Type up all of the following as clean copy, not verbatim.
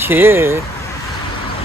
6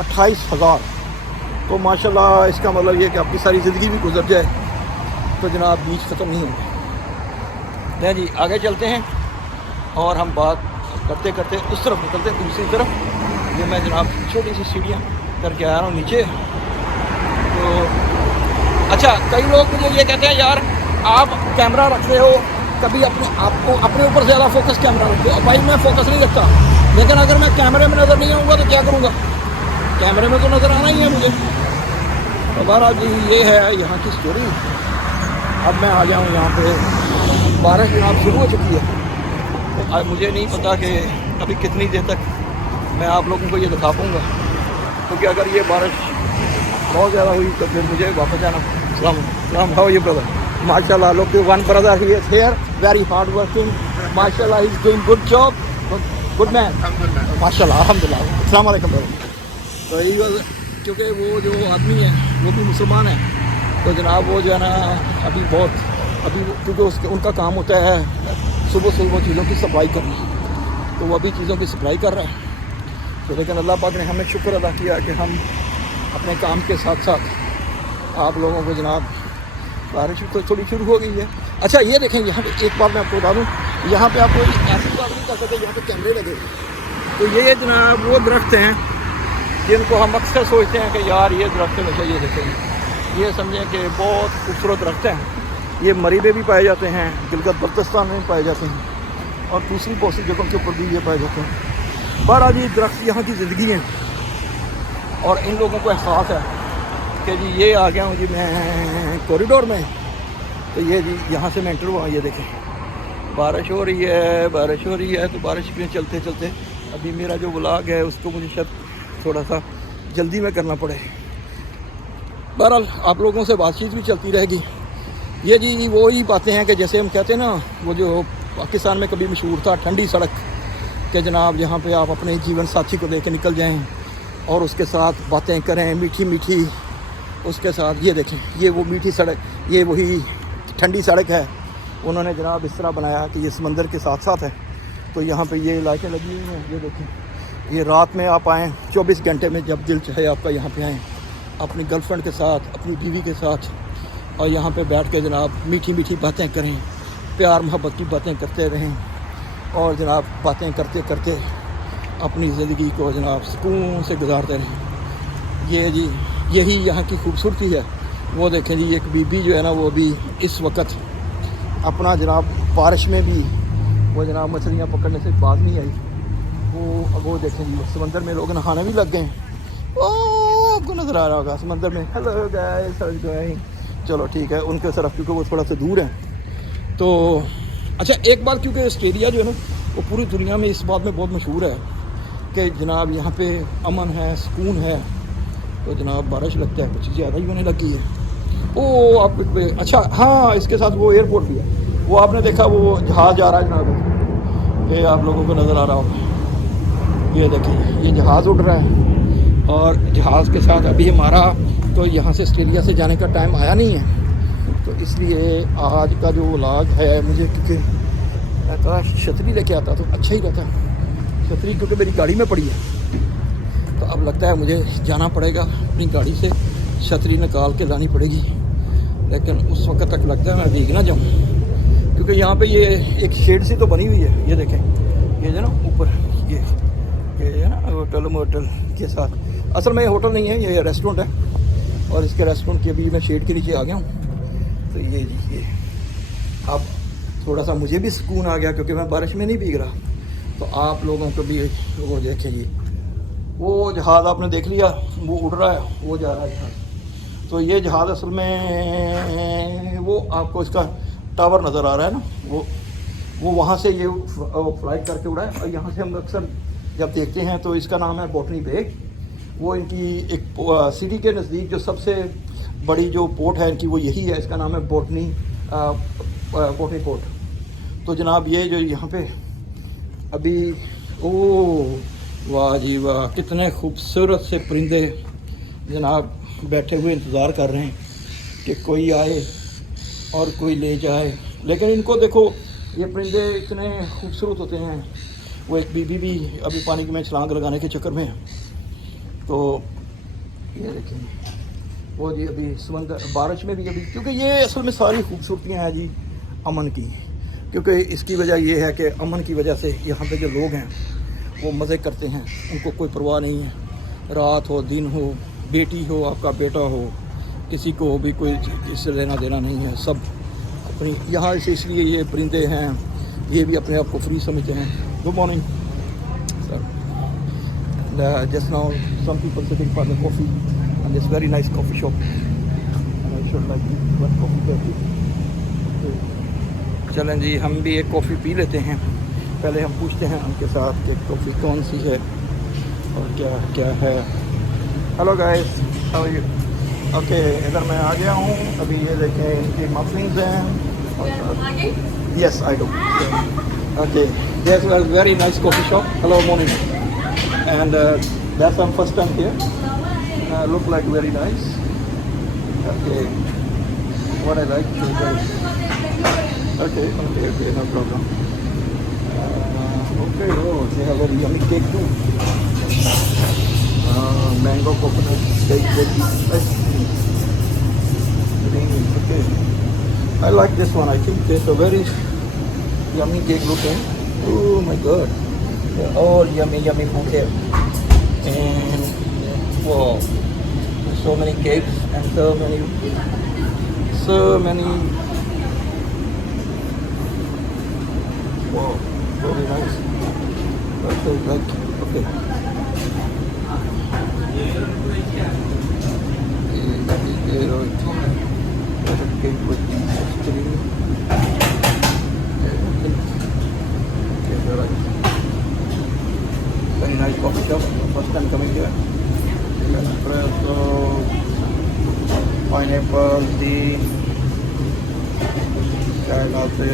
28,000 تو ماشاءاللہ اس کا مطلب یہ کہ آپ کی ساری زندگی بھی گزر جائے تو جناب بیچ ختم نہیں ہوگا. نہیں جی آگے چلتے ہیں اور ہم بات کرتے کرتے اس طرف نکلتے ہیں دوسری طرف. یہ میں جناب چھوٹی سی سیڑھیاں کر کے آ رہا ہوں نیچے. تو اچھا کئی لوگ مجھے یہ کہتے ہیں یار آپ کیمرہ رکھتے ہو کبھی آپ کو اپنے اوپر زیادہ فوکس کیمرہ رکھتے ہو. بھائی میں فوکس نہیں رکھتا, لیکن اگر میں کیمرے میں نظر نہیں آؤں گا تو کیا کروں گا؟ کیمرے میں تو نظر آنا ہی ہے مجھے. تو بہرحال جی یہ ہے یہاں کی اسٹوری. اب میں آ گیا ہوں یہاں پہ, بارش جناب شروع ہو چکی ہے. تو اب مجھے نہیں پتا کہ ابھی کتنی دیر تک میں آپ لوگوں کو یہ دکھا پاؤں گا, کیونکہ اگر یہ بارش بہت زیادہ ہوئی تو پھر مجھے واپس جانا. السلام how you Brother? MashaAllah, look, one brother he is here, very hard working. MashaAllah, he's doing good job. Good man. MashaAllah, Alhamdulillah. السلام علیکم brother. تو کیونکہ وہ جو آدمی ہے وہ بھی مسلمان ہے, تو جناب وہ جو ہے نا ابھی کیونکہ ان کا کام ہوتا ہے صبح چیزوں کی سپلائی کرنا, تو وہ ابھی چیزوں کی سپلائی کر رہا ہے. تو لیکن اللہ پاک نے ہمیں شکر ادا کیا کہ ہم اپنے کام کے ساتھ ساتھ آپ لوگوں کو جناب بارش تو تھوڑی شروع ہو گئی ہے. اچھا یہ دیکھیں یہاں پہ ایک بات میں آپ کو بتا دوں, یہاں پہ آپ کو ایسی بات نہیں کر سکتے, یہاں پہ کیمرے لگے. تو یہ جناب وہ درخت ہیں جن کو ہم اکثر سوچتے ہیں کہ یار یہ درخت میں چاہیے دیکھیں, یہ سمجھیں کہ بہت خوبصورت درخت ہیں. یہ مری میں بھی پائے جاتے ہیں, گلگت بلتستان میں بھی پائے جاتے ہیں, اور دوسری بہت سی جگہوں کے اوپر بھی یہ پائے جاتے ہیں. بہرحال یہ درخت یہاں کی زندگی ہیں, اور ان لوگوں کو احساس ہے کہ جی یہ آ گیا ہوں جی میں کوریڈور میں. تو یہ جی یہاں سے میں انٹر ہوا. یہ دیکھیں بارش ہو رہی ہے تو بارش میں چلتے چلتے ابھی میرا جو ولاگ ہے اس کو مجھے شاید تھوڑا سا جلدی میں کرنا پڑے. بہرحال آپ لوگوں سے بات چیت بھی چلتی رہے گی. یہ جی وہی باتیں ہیں کہ جیسے ہم کہتے ہیں نا, وہ جو پاکستان میں کبھی مشہور تھا ٹھنڈی سڑک, کہ جناب یہاں پہ آپ اپنے جیون ساتھی کو لے کے نکل جائیں اور اس کے ساتھ باتیں کریں میٹھی میٹھی اس کے ساتھ. یہ دیکھیں یہ وہ میٹھی سڑک, یہ وہی ٹھنڈی سڑک ہے. انہوں نے جناب اس طرح بنایا کہ یہ سمندر کے ساتھ ساتھ ہے. تو یہاں پہ یہ لائٹیں لگی ہوئی ہیں. یہ دیکھیں یہ رات میں آپ آئیں 24 گھنٹے میں جب دل چاہے آپ کا یہاں پہ آئیں اپنی گرل فرینڈ کے ساتھ, اپنی بیوی کے ساتھ, اور یہاں پہ بیٹھ کے جناب میٹھی میٹھی باتیں کریں, پیار محبت کی باتیں کرتے رہیں, اور جناب باتیں کرتے کرتے اپنی زندگی کو جناب سکون سے گزارتے رہیں. یہ جی یہی یہاں کی خوبصورتی ہے. وہ دیکھیں جی ایک بی بی جو ہے نا وہ ابھی اس وقت اپنا جناب بارش میں بھی وہ جناب مچھلیاں پکڑنے سے باز نہیں آئی. وہ دیکھیں جی سمندر میں لوگ نہانے بھی لگ گئے ہیں. آپ کو نظر آ رہا ہوگا سمندر میں. ہیلو گائز, چلو ٹھیک ہے ان کے طرف کیونکہ وہ تھوڑا سا دور ہے. تو اچھا ایک بات, کیونکہ آسٹریلیا جو ہے نا وہ پوری دنیا میں اس بات میں بہت مشہور ہے کہ جناب یہاں پہ امن ہے, سکون ہے. تو جناب بارش لگتا ہے کچھ زیادہ ہی ہونے لگی ہے. آپ اچھا ہاں اس کے ساتھ وہ ایئرپورٹ بھی ہے. وہ آپ نے دیکھا وہ جہاز جا رہا ہے جناب, یہ آپ لوگوں کو نظر آ رہا ہوگا. یہ دیکھیں یہ جہاز اڑ رہا ہے, اور جہاز کے ساتھ ابھی ہمارا تو یہاں سے آسٹریلیا سے جانے کا ٹائم آیا نہیں ہے. تو اس لیے آج کا جو ولاگ ہے مجھے, کیونکہ میں کہا چھتری لے کے آتا تو اچھا ہی رہتا. چھتری کیونکہ میری گاڑی میں پڑی ہے, تو اب لگتا ہے مجھے جانا پڑے گا اپنی گاڑی سے چھتری نکال کے لانی پڑے گی. لیکن اس وقت تک لگتا ہے میں بھیگ نہ جاؤں, کیونکہ یہاں پہ یہ ایک شیڈ سی تو بنی ہوئی ہے. یہ دیکھیں یہ جو نا اوپر یہ ہے نا ہوٹل کے ساتھ. اصل میں یہ ہوٹل نہیں ہے, یہ ریسٹورنٹ ہے, اور اس کے ریسٹورنٹ کے ابھی میں شیڈ کے نیچے آ گیا ہوں. تو یہ جی یہ اب تھوڑا سا مجھے بھی سکون آ گیا کیونکہ میں بارش میں نہیں بھیگ رہا. تو آپ لوگوں کو بھی وہ دیکھیں جی وہ جہاز آپ نے دیکھ لیا وہ اڑ رہا ہے, وہ جا رہا ہے جہاز. تو یہ جہاز اصل میں وہ آپ کو اس کا ٹاور نظر آ رہا ہے نا, وہ وہاں سے یہ فلائٹ کر کے اڑا ہے. اور یہاں سے ہم اکثر جب دیکھتے ہیں تو اس کا نام ہے بوٹنی بے. وہ ان کی ایک سٹی کے نزدیک جو سب سے بڑی جو پورٹ ہے ان کی وہ یہی ہے, اس کا نام ہے بوٹنی پورٹ. تو جناب یہ جو یہاں پہ ابھی واہ جی واہ کتنے خوبصورت سے پرندے جناب بیٹھے ہوئے انتظار کر رہے ہیں کہ کوئی آئے اور کوئی لے جائے. لیکن ان کو دیکھو یہ پرندے اتنے خوبصورت ہوتے ہیں. وہ ایک بی بی بھی ابھی پانی میں چھلانگ لگانے کے چکر میں ہے. تو یہ دیکھیں وہ جی ابھی سمندر بارش میں بھی ابھی، کیونکہ یہ اصل میں ساری خوبصورتیاں ہیں جی امن کی، کیونکہ اس کی وجہ یہ ہے کہ امن کی وجہ سے یہاں پہ جو لوگ ہیں وہ مزے کرتے ہیں، ان کو کوئی پرواہ نہیں ہے، رات ہو دن ہو، بیٹی ہو آپ کا بیٹا ہو، کسی کو بھی کوئی اس سے لینا دینا نہیں ہے، سب اپنی یہاں سے، اس لیے یہ پرندے ہیں یہ بھی اپنے آپ کو فری سمجھتے ہیں. Good morning sir. Just now some people sitting for the coffee and this very nice coffee shop and I should like one coffee there. چلیں جی ہم بھی ایک کافی پی لیتے ہیں. پہلے ہم پوچھتے ہیں ان کے ساتھ کہ کافی کون سی ہے اور کیا کیا ہے. Hello guys, how are you? Okay, ادھر میں آ گیا ہوں. ابھی یہ دیکھیں ان کی مفلنگز ہیں. Yes I do. Okay, that's a very nice coffee shop. Hello morning. And that's my first time here. Look like very nice. Okay, what I like to do. Okay, no problem. Okay, oh, they have very yummy cake too. Mango coconut cake, ice cream. Okay, I like this one. I think it's a very yummy cake looking. Oh my God. They're all yummy food here. And wow, so many cakes and so many wow, very nice. Okay. Cake with ice cream. Very nice coffee shop. First time coming here. Espresso, pineapple tea, chai latte.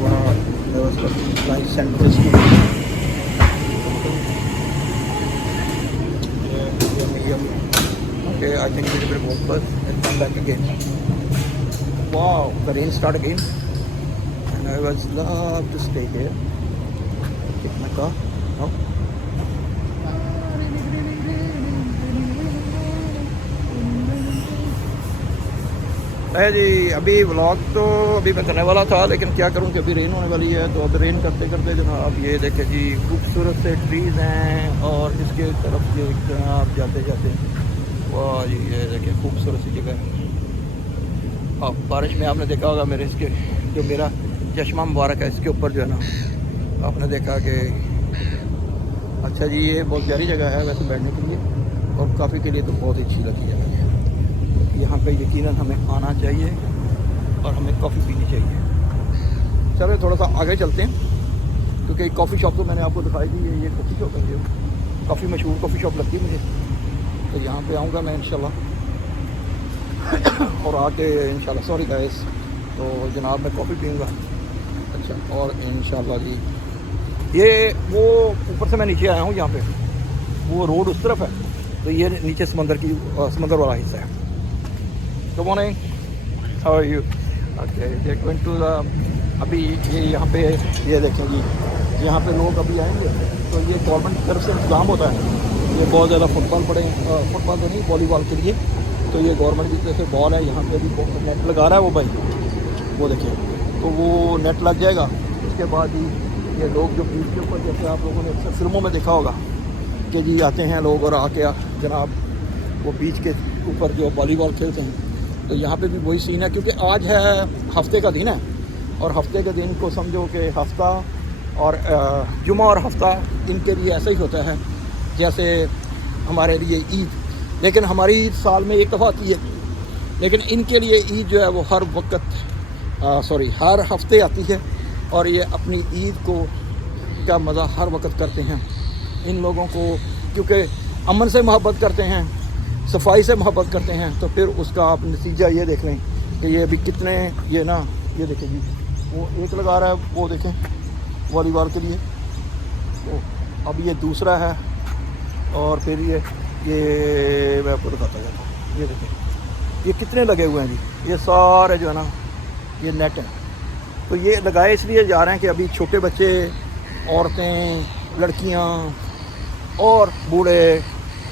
Wow, there was a nice sandwich too. Yeah, yummy. Okay, I think we will walk first and come back again. Wow, the rain start again. I was love to stay here. Take my car. No. جی ابھی vlog تو ابھی میں کرنے والا تھا، لیکن کیا کروں کہ ابھی رین ہونے والی ہے. تو اب رین کرتے کرتے جناب یہ دیکھیں جی خوبصورت سے ٹریز ہیں اور اس کے طرف یہ جناب جاتے جاتے واہ جی یہ دیکھیں خوبصورت سی جگہ ہے. اب بارش میں آپ نے دیکھا ہوگا میرے اس کے جو میرا چشمہ مبارک ہے اس کے اوپر جو ہے نا آپ نے دیکھا کہ اچھا جی یہ بہت پیاری جگہ ہے ویسے بیٹھنے کے لیے اور کافی کے لیے تو بہت ہی اچھی لگی ہے. یہاں پہ یقیناً ہمیں آنا چاہیے اور ہمیں کافی پینی چاہیے. چلیں تھوڑا سا آگے چلتے ہیں کیونکہ کافی شاپ تو میں نے آپ کو دکھائی دی ہے. یہ کافی شاپ ہے یہ کافی مشہور کافی شاپ لگتی ہے مجھے. تو یہاں پہ آؤں گا میں انشاءاللہ اور آ کے انشاءاللہ سوری گائز تو جناب میں کافی پیوں گا. اچھا اور انشاءاللہ جی یہ وہ اوپر سے میں نیچے آیا ہوں. یہاں پہ وہ روڈ اس طرف ہے تو یہ نیچے سمندر والا حصہ ہے. Good morning, how are you? Okay they going to ابھی یہ یہاں پہ یہ دیکھیں جی یہاں پہ لوگ ابھی آئیں گے تو یہ گورنمنٹ کی طرف سے انتظام ہوتا ہے. یہ بہت زیادہ فٹ بال تو نہیں والی بال کے لیے تو یہ گورنمنٹ کی طرف سے بال ہے. یہاں پہ بھی نیٹ لگا رہا ہے وہ بھائی وہ دیکھیں تو وہ نیٹ لگ جائے گا. اس کے بعد ہی یہ لوگ جو بیچ کے اوپر جیسے آپ لوگوں نے اکثر فلموں میں دیکھا ہوگا کہ جی آتے ہیں لوگ اور آ کے جناب وہ بیچ کے اوپر جو والی بال کھیلتے ہیں. تو یہاں پہ بھی وہی سین ہے کیونکہ آج ہے ہفتے کا دن ہے اور ہفتے کے دن کو سمجھو کہ ہفتہ اور جمعہ اور ہفتہ ان کے لیے ایسا ہی ہوتا ہے جیسے ہمارے لیے عید. لیکن ہماری عید سال میں ایک دفعہ آتی ہے لیکن ان کے لیے عید جو ہے وہ ہر وقت ہر ہفتے آتی ہے اور یہ اپنی عید کو کا مزہ ہر وقت کرتے ہیں. ان لوگوں کو کیونکہ امن سے محبت کرتے ہیں، صفائی سے محبت کرتے ہیں تو پھر اس کا آپ نتیجہ یہ دیکھ لیں کہ یہ ابھی کتنے یہ دیکھیں جی وہ ایک لگا رہا ہے وہ دیکھیں والی بال کے لیے. تو اب یہ دوسرا ہے اور پھر یہ میں آپ کو دکھاتا جاتا ہوں. یہ دیکھیں یہ کتنے لگے ہوئے ہیں جی. یہ سارے جو ہے نا یہ نیٹ ہیں. تو یہ لگائے اس لیے جا رہے ہیں کہ ابھی چھوٹے بچے، عورتیں، لڑکیاں اور بوڑھے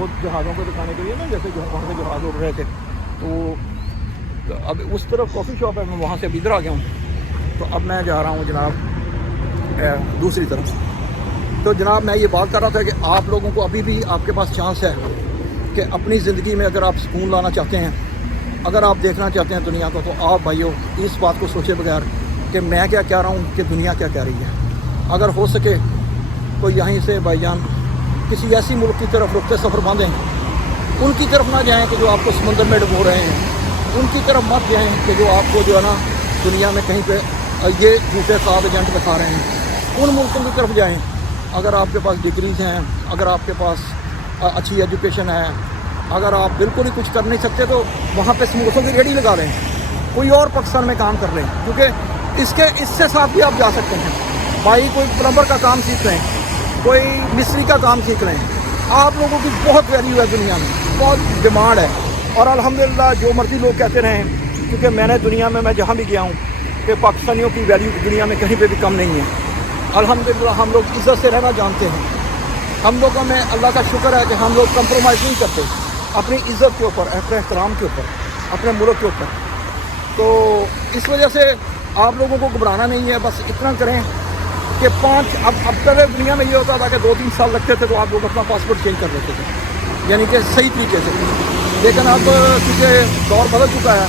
وہ جہازوں کو دکھانے کے لیے نا، جیسے وہاں سے جہاز اڑ رہے تھے، تو اب اس طرف کافی شاپ ہے، میں وہاں سے اب ادھر آ گیا ہوں، تو اب میں جا رہا ہوں جناب دوسری طرف۔ تو جناب میں یہ بات کر رہا تھا کہ آپ لوگوں کو ابھی بھی آپ کے پاس چانس ہے کہ اپنی زندگی میں اگر آپ سکون لانا چاہتے ہیں، اگر آپ دیکھنا چاہتے ہیں دنیا کو، تو آپ بھائیو اس بات کو سوچے بغیر کہ میں کیا کہہ رہا ہوں کہ دنیا کیا کہہ رہی ہے، اگر ہو سکے تو یہیں سے بھائی جان کسی ایسی ملک کی طرف رختے سفر باندھیں، ان کی طرف نہ جائیں کہ جو آپ کو سمندر میں ڈبو رہے ہیں، ان کی طرف مت جائیں کہ جو آپ کو جو ہے نا دنیا میں کہیں پہ یہ جھوٹے خواب ایجنٹ دکھا رہے ہیں، ان ملکوں کی طرف جائیں۔ اگر آپ کے پاس ڈگریز ہیں، اگر آپ کے پاس اچھی ایجوکیشن ہے، اگر آپ بالکل ہی کچھ کر نہیں سکتے تو وہاں پہ سموسوں کی ریڑھی لگا لیں، کوئی اور پاکستان میں کام کر لیں، کیونکہ اس سے ساتھ بھی آپ جا سکتے ہیں۔ بھائی کوئی پلمبر کا کام سیکھ لیں، کوئی مستری کا کام سیکھ لیں، آپ لوگوں کی بہت ویلیو ہے دنیا میں، بہت ڈیمانڈ ہے، اور الحمدللہ جو مرضی لوگ کہتے رہیں، کیونکہ میں نے دنیا میں جہاں بھی گیا ہوں کہ پاکستانیوں کی ویلیو دنیا میں کہیں پہ بھی کم نہیں ہے۔ الحمدللہ ہم لوگ عزت سے رہنا جانتے ہیں، ہم لوگوں میں اللہ کا شکر ہے کہ ہم لوگ کمپرومائز نہیں کرتے اپنی عزت کے اوپر، اپنے احترام کے اوپر، اپنے ملک کے اوپر۔ تو اس وجہ سے آپ لوگوں کو گھبرانا نہیں ہے، بس اتنا کریں کہ اب پہلے دنیا میں یہ ہوتا تھا کہ 2-3 سال لگتے تھے تو آپ لوگ اپنا پاسپورٹ چینج کر لیتے تھے، یعنی کہ صحیح طریقے سے، لیکن اب کیونکہ دور بدل چکا ہے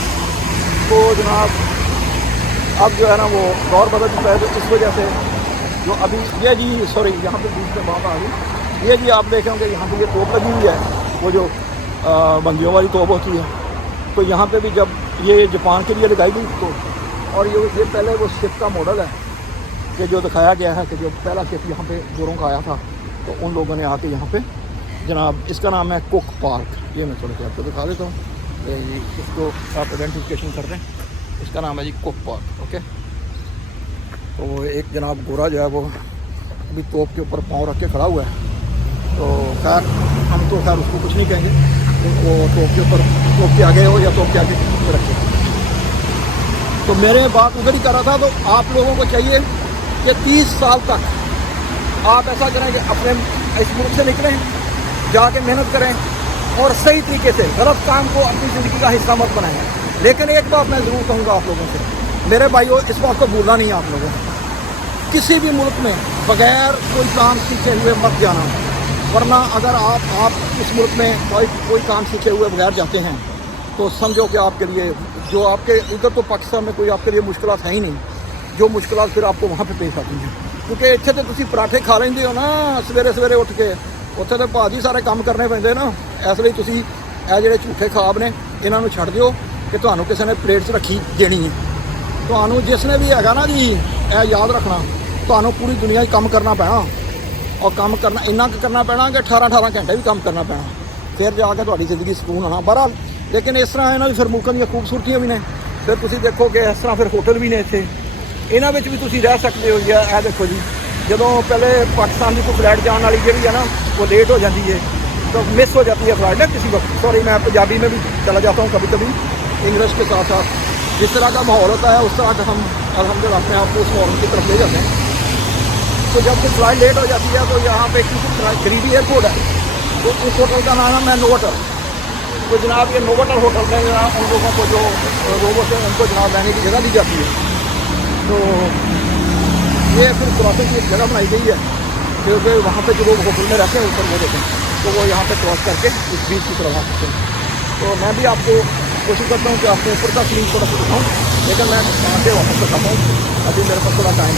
تو جناب اب جو ہے نا وہ دور بدل چکا ہے، تو اس وجہ سے جو ابھی یہ جی سوری یہاں پہ بیچ میں بات آ گئی، یہ جی آپ دیکھیں گے یہاں پہ یہ توپ لگی ہوئی ہے، وہ جو بندیوں والی توپ ہوتی ہے، تو یہاں پہ بھی جب یہ جاپان کے لیے لگائی گئی تو، اور یہ پہلے وہ شپ کا ماڈل ہے کہ جو دکھایا گیا ہے کہ جو پہلا شپ یہاں پہ گوروں کا آیا تھا، تو ان لوگوں نے آ کے یہاں پہ جناب اس کا نام ہے کوک پارک، یہ میں تھوڑا سا آپ کو دکھا دیتا ہوں، یہ اس کو آپ آئیڈینٹیفیکیشن کر دیں، اس کا نام ہے جی کوک پارک، اوکے۔ تو ایک جناب گورا جو ہے وہ ابھی توپ کے اوپر پاؤں رکھ کے کھڑا ہوا ہے، تو خیر ہم تو خیر اس کو کچھ نہیں کہیں گے، وہ توپ کے اوپر توپ کے آگے ہو یا توپ کے آگے رکھے۔ تو میرے بات ادھر ہی کر رہا تھا، تو آپ لوگوں کو چاہیے کہ 30 سال تک آپ ایسا کریں کہ اپنے اس ملک سے نکلیں، جا کے محنت کریں، اور صحیح طریقے سے غلط کام کو اپنی زندگی کا حصہ مت بنائیں۔ لیکن ایک بات میں ضرور کہوں گا آپ لوگوں سے، میرے بھائیو اس بات کو بھولنا نہیں ہے آپ لوگوں کو، کسی بھی ملک میں بغیر کوئی کام سیکھے ہوئے مت جانا، ورنہ اگر آپ اس ملک میں کوئی کام سیکھے ہوئے بغیر جاتے ہیں تو سمجھو کہ آپ کے لیے جو آپ کے ادھر تو پاکستان میں کوئی آپ کے لیے مشکلات ہیں ہی نہیں، جو مشکلات پھر آپ کو وہاں پہ پیش آتی ہیں، کیونکہ اتنے تو تسی پراٹھے کھا لیندے ہو نا سویرے اٹھ کے، اتنے تو بھاجی سارے کام کرنے پیندے نا، اس لیے تسی اے جڑے جھوٹے خواب نے انہاں نوں چھڈ دیو کہ تہانوں کسی نے پلیٹ 'ਚ رکھی دینی ہے، تہانوں جس نے بھی ہے نا جی اے یاد رکھنا، تہانوں پوری دنیا 'ਚ کام کرنا پینا، اور کام کرنا اتنا کرنا پینا کہ 18 گھنٹے بھی کام کرنا پینا، پھر جا کے تہاڈی زندگی سکون ہونا۔ بہرحال لیکن اس طرح یہاں بھی پھر ملکوں دی خوبصورتیاں بھی نے، پھر تسی دیکھو کہ اس طرح پھر ہوٹل بھی نے اتنے، یہاں بھی تسی رہ سکتے ہو۔ یہ دیکھو جی جدوں پہلے پاکستان کی کوئی فلائٹ جان والی جہی ہے نا وہ لیٹ ہو جاتی ہے تو مس ہو جاتی ہے فلائٹ نا کسی وقت، سوری میں پنجابی میں بھی چلا جاتا ہوں کبھی کبھی انگلش کے ساتھ ساتھ، جس طرح کا ماحول ہوتا ہے اس طرح کا ہم الحمدللہ اپنے آپ کو اس ماحول کی طرف لے جاتے ہیں۔ تو جب کوئی فلائٹ لیٹ ہو جاتی ہے تو یہاں پہ قریبی ایئرپورٹ ہے، تو اس ہوٹل کا نام ہے نووٹل، تو جناب یہ نووٹل ہوٹل میں جناب ان لوگوں کو جو روبوٹ ہیں ان کو جناب رہنے کی جگہ دی جاتی ہے۔ تو یہ پھر کراسنگ کی ایک جگہ بنائی گئی ہے کیونکہ وہاں پہ جو لوگ ہوٹل میں رہتے ہیں اوپر وہ دیتے ہیں تو وہ یہاں پہ کراس کر کے اس بیچ کی طرف آ سکتے ہیں۔ تو میں بھی آپ کو کوشش کرتا ہوں کہ آپ کو اوپر کا سین تھوڑا سا دکھاؤں، لیکن میں وہاں سے واپس دکھاتا ہوں، ابھی میرے پاس تھوڑا ٹائم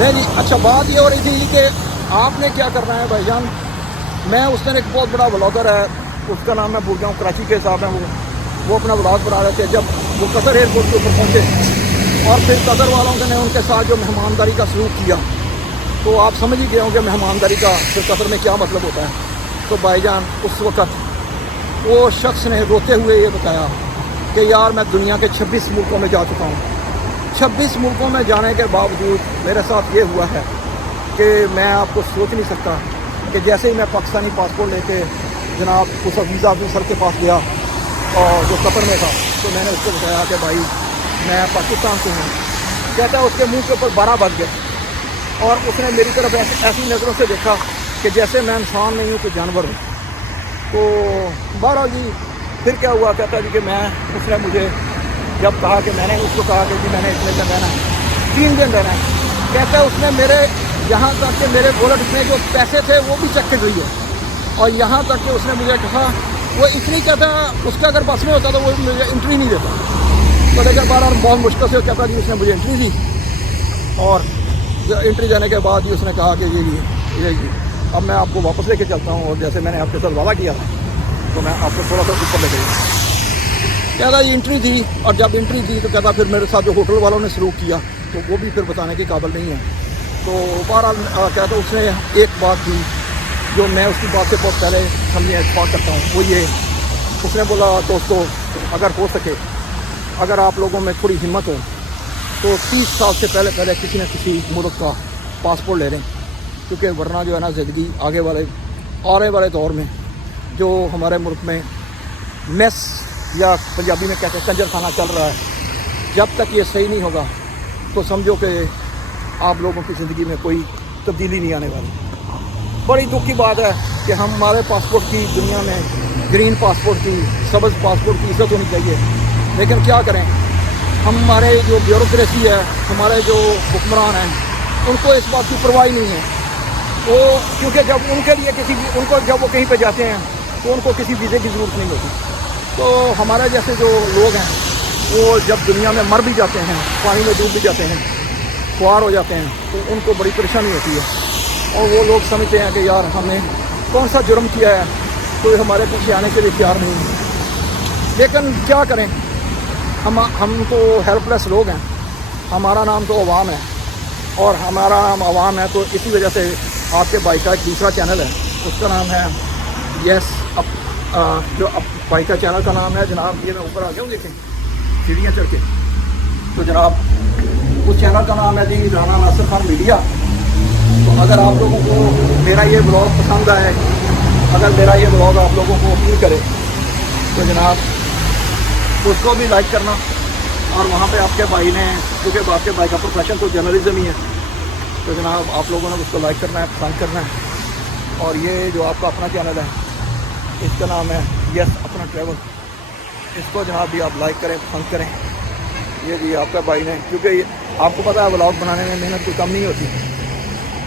نہیں جی۔ اچھا بات یہ ہو رہی تھی کہ آپ نے کیا کرنا ہے بھائی جان، میں اس دن ایک بہت بڑا بلاگر ہے، اس کا نام میں بھول جاؤں، کراچی کے صاحب ہیں وہ اپنا بلاگ بنا رہے تھے، جب وہ قطر ایئرپورٹ کے اوپر پہنچے اور پھر قطر والوں نے ان کے ساتھ جو مہمانداری کا سلوک کیا، تو آپ سمجھ ہی گئے ہوں کہ مہمانداری کا پھر قطر میں کیا مطلب ہوتا ہے۔ تو بھائی جان اس وقت وہ شخص نے روتے ہوئے یہ بتایا کہ یار میں دنیا کے 26 ملکوں میں جا چکا ہوں، 26 ملکوں میں جانے کے باوجود میرے ساتھ یہ ہوا ہے کہ میں آپ کو سوچ نہیں سکتا کہ جیسے ہی میں پاکستانی پاسپورٹ لے کے جناب اس ویزا آفیسر کے پاس گیا اور جو قطر میں تھا، تو میں نے اس کو بتایا کہ بھائی میں پاکستان سے ہوں، کہتا ہے اس کے منہ کے اوپر 12 بج گئے، اور اس نے میری طرف ایسی نظروں سے دیکھا کہ جیسے میں انسان نہیں ہوں کہ جانور ہوں، تو بہرحال جی پھر کیا ہوا، کہتا جی کہ اس نے مجھے جب کہا کہ میں نے اس کو کہا کہ جی میں نے اتنے دن رہنا ہے، 3 دن رہنا ہے، کہتا ہے اس نے میرے یہاں تک کہ میرے والٹ میں جو پیسے تھے وہ بھی چیک کر رہی ہے، اور یہاں تک کہ اس نے مجھے کہا وہ اتنی کہتا اس کا اگر بس میں ہوتا تو وہ مجھے انٹری نہیں دیتا، تو لیکن بہرحال بہت مشکل سے کہتا جی اس نے مجھے انٹری دی، اور انٹری دینے کے بعد ہی اس نے کہا کہ یہ اب میں آپ کو واپس لے کے چلتا ہوں، اور جیسے میں نے آپ کے ساتھ وعدہ کیا تھا تو میں آپ کو تھوڑا سا اوپر لے کے کہتا یہ انٹری دی، اور جب انٹری دی تو کہتا پھر میرے ساتھ جو ہوٹل والوں نے سلوک کیا تو وہ بھی پھر بتانے کے قابل نہیں ہے۔ تو بہرحال کہتا اس نے ایک بات دی جو میں اس کی بات سے بہت پہلے سمجھے اتفاق کرتا ہوں، وہ یہ اس نے بولا دوستو اگر ہو سکے، اگر آپ لوگوں میں تھوڑی ہمت ہو تو 30 سال سے پہلے کسی نہ کسی ملک کا پاسپورٹ لے لیں، کیونکہ ورنہ جو ہے نا زندگی آنے والے دور میں جو ہمارے ملک میں میس یا پنجابی میں کہتے ہیں کنجر خانہ چل رہا ہے، جب تک یہ صحیح نہیں ہوگا تو سمجھو کہ آپ لوگوں کی زندگی میں کوئی تبدیلی نہیں آنے والی۔ بڑی دکھ کی بات ہے کہ ہمارے پاسپورٹ کی دنیا میں گرین پاسپورٹ کی، سبز پاسپورٹ کی عزت ہونی چاہیے، لیکن کیا کریں، ہمارے جو بیوروکریسی ہے، ہمارے جو حکمران ہیں، ان کو اس بات کی پرواہ نہیں ہے، وہ کیونکہ جب ان کے لیے جب وہ کہیں پہ جاتے ہیں تو ان کو کسی ویزے کی ضرورت نہیں ہوتی، تو ہمارے جیسے جو لوگ ہیں وہ جب دنیا میں مر بھی جاتے ہیں، پانی میں ڈوب بھی جاتے ہیں، خوار ہو جاتے ہیں، تو ان کو بڑی پریشانی ہوتی ہے، اور وہ لوگ سمجھتے ہیں کہ یار ہم نے کون سا جرم کیا ہے، کوئی ہمارے پیچھے آنے کے لیے تیار نہیں ہے۔ لیکن کیا کریں، ہم تو ہیلپ لیس لوگ ہیں، ہمارا نام تو عوام ہے، اور ہمارا نام عوام ہے، تو اسی وجہ سے آپ کے بھائی کا ایک دوسرا چینل ہے، اس کا نام ہے یس جو بھائی کا چینل کا نام ہے جناب، یہ میں اوپر آ گیا ہوں، دیکھیں سیڑھیاں چڑھ کے، تو جناب اس چینل کا نام ہے جی رانا ناصر خان میڈیا۔ تو اگر آپ لوگوں کو میرا یہ بلاگ پسند آئے، اگر میرا یہ بلاگ آپ لوگوں کو اپیل کرے تو جناب اس کو بھی لائک کرنا، اور وہاں پہ آپ کے بھائی نے، کیونکہ آپ کے بھائی کا پروفیشن تو جرنلزم ہی ہے، تو جناب آپ لوگوں نے اس کو لائک کرنا ہے، پسند کرنا ہے۔ اور یہ جو آپ کا اپنا چینل ہے اس کا نام ہے یس اپنا ٹریول، اس کو جناب بھی آپ لائک کریں، پسند کریں۔ یہ بھی آپ کا بھائی نے، کیونکہ آپ کو پتہ ہے بلاگ بنانے میں محنت کوئی کم نہیں ہوتی،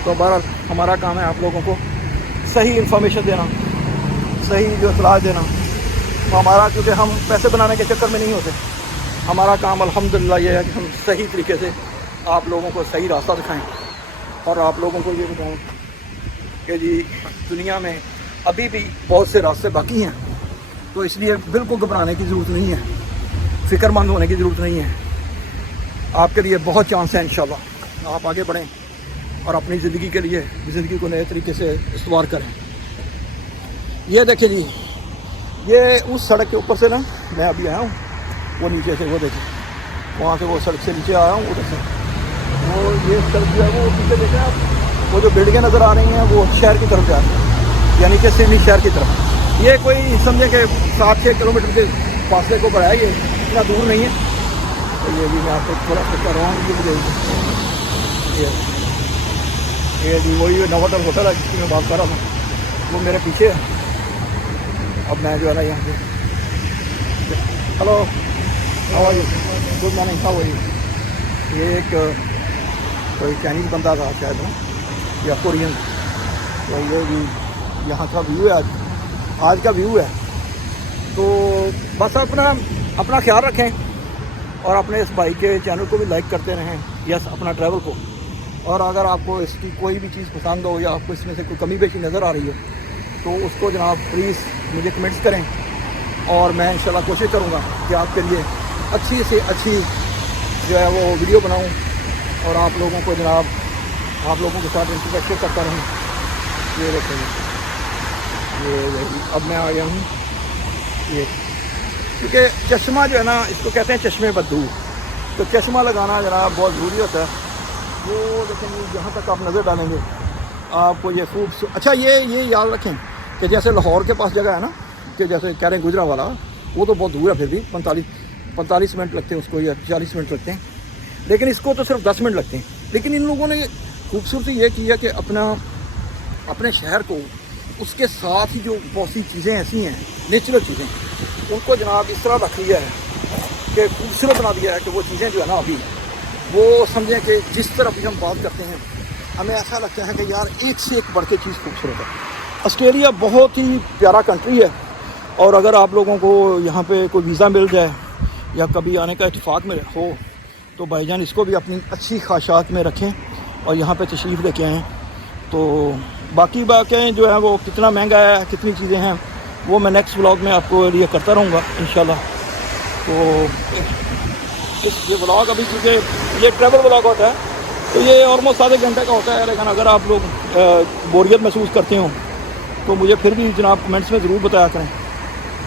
تو بہرحال ہمارا کام ہے آپ لوگوں کو صحیح انفارمیشن دینا، صحیح جو اطلاع دینا ہمارا، کیونکہ ہم پیسے بنانے کے چکر میں نہیں ہوتے، ہمارا کام الحمدللہ یہ ہے کہ ہم صحیح طریقے سے آپ لوگوں کو صحیح راستہ دکھائیں، اور آپ لوگوں کو یہ بتائیں کہ جی دنیا میں ابھی بھی بہت سے راستے باقی ہیں، تو اس لیے بالکل گھبرانے کی ضرورت نہیں ہے، فکر مند ہونے کی ضرورت نہیں ہے، آپ کے لیے بہت چانس ہے انشاءاللہ، آپ آگے بڑھیں اور اپنی زندگی کے لیے زندگی کو نئے طریقے سے استوار کریں۔ یہ دیکھیں جی، یہ اس سڑک کے اوپر سے نا میں ابھی آیا ہوں، وہ نیچے سے وہ دیکھیں، وہاں سے وہ سڑک سے نیچے آیا ہوں ادھر سے، وہ یہ سڑک جو ہے وہ پیچھے دیکھیں آپ، وہ جو بلڈنگیں نظر آ رہی ہیں وہ شہر کی طرف جا رہی ہیں، یعنی کہ سڈنی شہر کی طرف، یہ کوئی سمجھے کہ 7-6 کلومیٹر کے فاصلے کو اوپر ہے، یہ اتنا دور نہیں ہے، تو یہ بھی میں آپ کو تھوڑا سا کر رہا ہوں، یہ مجھے یہ جی وہی نوٹر ہوٹل ہے جس کی میں بات کر رہا تھا، وہ میرے پیچھے ہے۔ اب میں جو ہے نا یہاں پہ hello how are you, good morning, how are you, یہ ایک کوئی چائنیز بندہ تھا شاید نا یا کورین، تو یہ بھی یہاں کا ویو ہے، آج کا ویو ہے۔ تو بس اپنا خیال رکھیں، اور اپنے اس بھائی کے چینل کو بھی لائک کرتے رہیں، یس اپنا ٹریول کو، اور اگر آپ کو اس کی کوئی بھی چیز پسند ہو یا آپ کو اس میں سے کوئی کمی بیشی نظر آ رہی ہے تو اس کو جناب پلیز مجھے کمنٹس کریں، اور میں انشاءاللہ کوشش کروں گا کہ آپ کے لیے اچھی سے اچھی جو ہے وہ ویڈیو بناؤں، اور آپ لوگوں کو جناب آپ لوگوں کے ساتھ انٹریکٹ کرتا رہوں۔ یہ دیکھیں یہ اب میں آ گیا ہوں، یہ کیونکہ چشمہ جو ہے نا اس کو کہتے ہیں چشمے بدو، تو چشمہ لگانا جناب بہت ضروری ہوتا ہے۔ وہ دیکھیں جہاں تک آپ نظر ڈالیں گے آپ کو یہ خوبصورت، اچھا یہ یاد رکھیں کہ جیسے لاہور کے پاس جگہ ہے نا، کہ جیسے کہہ رہے ہیں گجرا والا، وہ تو بہت دور ہے، پھر بھی 45 منٹ لگتے ہیں اس کو، یا 40 منٹ لگتے ہیں، لیکن اس کو تو صرف 10 منٹ لگتے ہیں۔ لیکن ان لوگوں نے خوبصورتی یہ کی ہے کہ اپنے شہر کو اس کے ساتھ ہی جو بہت سی چیزیں ایسی ہیں نیچرل چیزیں ان کو جناب اس طرح رکھ لیا ہے کہ خوبصورت بنا دیا ہے کہ وہ چیزیں جو ہے نا ابھی وہ سمجھیں کہ جس طرح ابھی ہم بات کرتے ہیں ہمیں ایسا لگتا ہے کہ یار ایک سے ایک بڑھ کے چیز خوبصورت ہے. آسٹریلیا بہت ہی پیارا کنٹری ہے اور اگر آپ لوگوں کو یہاں پہ کوئی ویزا مل جائے یا کبھی آنے کا اتفاق میں ہو تو بھائی جان اس کو بھی اپنی اچھی خواہشات میں رکھیں اور یہاں پہ تشریف لے کے آئیں. تو باقی باتیں جو ہے وہ کتنا مہنگا ہے کتنی چیزیں ہیں وہ میں نیکسٹ ولاگ میں آپ کو لیے کرتا رہوں گا انشاءاللہ. تو یہ ولاگ ابھی چونکہ یہ ٹریول ولاگ ہوتا ہے تو یہ آلموسٹ آدھے گھنٹے کا ہوتا ہے, لیکن اگر آپ لوگ بوریت محسوس کرتے ہوں تو مجھے پھر بھی جناب کمنٹس میں ضرور بتایا کریں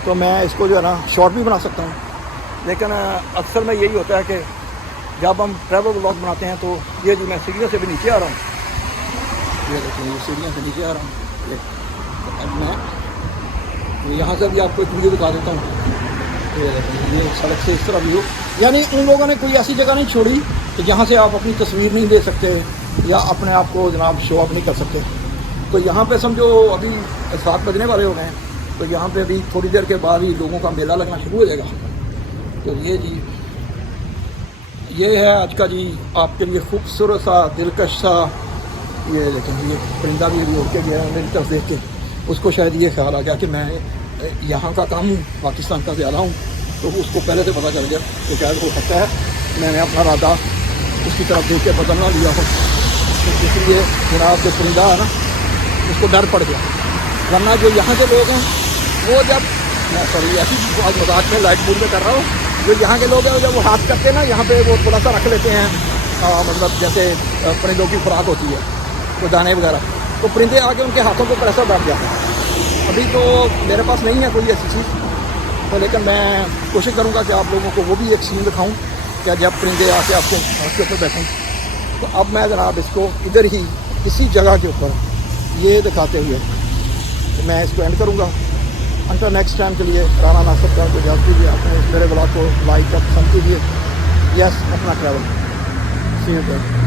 تو میں اس کو جو ہے نا شارٹ بھی بنا سکتا ہوں. لیکن اکثر میں یہی ہوتا ہے کہ جب ہم ٹریول ولاگ بناتے ہیں تو یہ جی میں سیڑھیوں سے بھی نیچے آ رہا ہوں, یہ دیکھیں یہ سیڑھیوں سے نیچے آ رہا ہوں. اب میں یہاں سے بھی آپ کو ایک ویڈیو دکھا دیتا ہوں. یہ سڑک سے اس طرح بھی ہو, یعنی ان لوگوں نے کوئی ایسی جگہ نہیں چھوڑی کہ جہاں سے آپ اپنی تصویر نہیں دے سکتے یا اپنے آپ کو جناب شو اپ نہیں کر سکتے. تو یہاں پہ سمجھو ابھی 7 بجنے والے ہو گئے ہیں تو یہاں پہ ابھی تھوڑی دیر کے بعد ہی لوگوں کا میلہ لگنا شروع ہو جائے گا. تو یہ جی یہ ہے آج کا جی آپ کے لیے خوبصورت سا دلکش سا یہ لیکن یہ پرندہ بھی ابھی اڑ کے گیا ہے میری طرف دیکھ کے. اس کو شاید یہ خیال آ گیا کہ میں یہاں کا کام ہوں پاکستان کا زیادہ ہوں تو اس کو پہلے سے پتہ چل گیا تو شاید ہو سکتا ہے میں نے اپنا ارادہ اس کی طرف دیکھ کے بدل نہ لیا ہو. اس لیے جناب جو پرندہ ہے نا اس کو ڈر پڑ گیا. ورنہ جو یہاں کے لوگ ہیں وہ جب میں سوری ایسی آج مذاق میں لائٹ بول میں کر رہا ہوں, جو یہاں کے لوگ ہیں جب وہ ہاتھ کرتے ہیں نا یہاں پہ وہ تھوڑا سا رکھ لیتے ہیں مطلب جیسے پرندوں کی خوراک ہوتی ہے تو دانے وغیرہ, تو پرندے آ کے ان کے ہاتھوں کو پریشر بیٹھ جاتا ہے. ابھی تو میرے پاس نہیں ہے کوئی ایسی چیز تو لیکن میں کوشش کروں گا کہ آپ لوگوں کو وہ بھی ایک سین دکھاؤں کہ جب پرندے آ کے آپ کو ہاتھ کے اوپر بیٹھیں. تو اب میں جناب اس کو ادھر ہی اسی جگہ کے اوپر یہ دکھاتے ہوئے میں اس کو اینڈ کروں گا. انٹر نیکسٹ ٹائم کے لیے رانا ناصر صاحب کو اجازت دیجیے. آپ نے میرے بلاگ کو لائک اور پسند کیجیے. یس اپنا ٹریول سی یو.